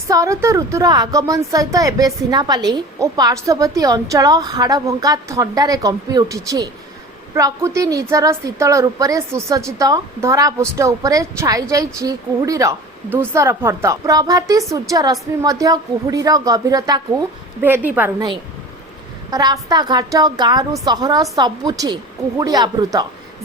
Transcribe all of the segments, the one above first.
शरत ऋतुर आगमन सहित एबे सिनापाली और पार्श्ववर्ती अंचल हाड़भंगा थंडारे कंपी उठी। प्रकृति निजर शीतल रूपरे सुसज्जित धरापृष्ठ उपरे छाई जाइछि कुहुडीर धूसर फर्द। प्रभाती सूर्य रश्मि मध्य कुहुडीर गभीरता को भेदी पारुनाही। रास्ताघाट गाँव सहर सबुठी कुहुडी आवृत,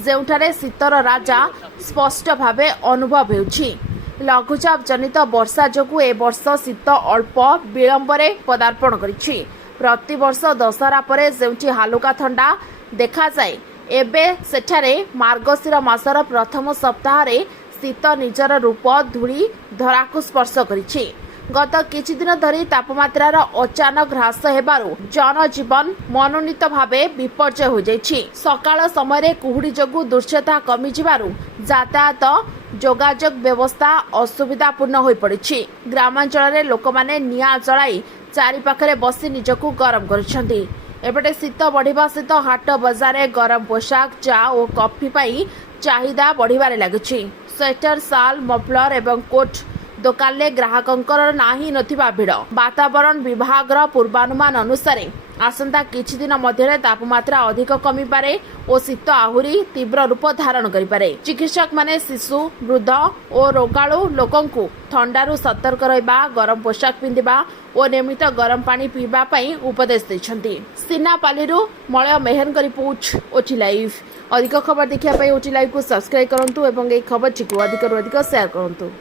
जेउठारे शीतर राजा स्पष्ट भावे अनुभव हेउछि। लघुचाप जनित वर्षा जोगु ए वर्ष शीत अल्प विलंबरे पदार्पण करिछि। प्रतिवर्ष दशहरा परे जेउठी हालुका थंडा देखा जाए, एबे सेठारे मार्गशीर मासर प्रथम सप्ताहरे शीत निजर रूप धूली धराकु स्पर्श करिछि। गत किछि दिन धरी तापमात्रार अचानक ह्रास हेबारु जनजीवन मनोनीत भावे विपर्जय हो जाइछि। सकाळ समय कुहुडी जोगु दृश्यता कमी जिबारु यातायात जोगाजोग व्यवस्था असुविधापूर्ण हो पड़िछि। ग्रामांचल लोकमाने निया जलाई चारि पाखरे बसी निजकु गरम करिसेंति। एपटे शीत बढ़िबा सहित हाट बजार गरम पोशाक चा और कॉफी पाई चाहिदा बढ़िबारे लागिछि। स्वेटर साल मफलर एवं कोट दोकान ग्राहकंकर नाही नथिबा भिड़। वातावरण विभागर पूर्वानुमान अनुसार आसंता किछि दिन मध्य तापमात्रा अधिक कमी पारे और शीत आहुरी तीव्र रूप धारण करि पारे। चिकित्सक माने शिशु वृद्ध और रोगाणु लोकंकु ठंडारू सतर्क रहिबा, गरम पोशाक पिंधिबा और नियमित गरम पानी पीबा पई उपदेश दैछन्ति। सिनापालीरू मलय मेहन करी पूछ ओटी लाइव। अधिक खबर देखिया पई ओटी लाइव को सब्सक्राइब करंतु एवं ए खबर चिकु अधिक शेयर करंतु।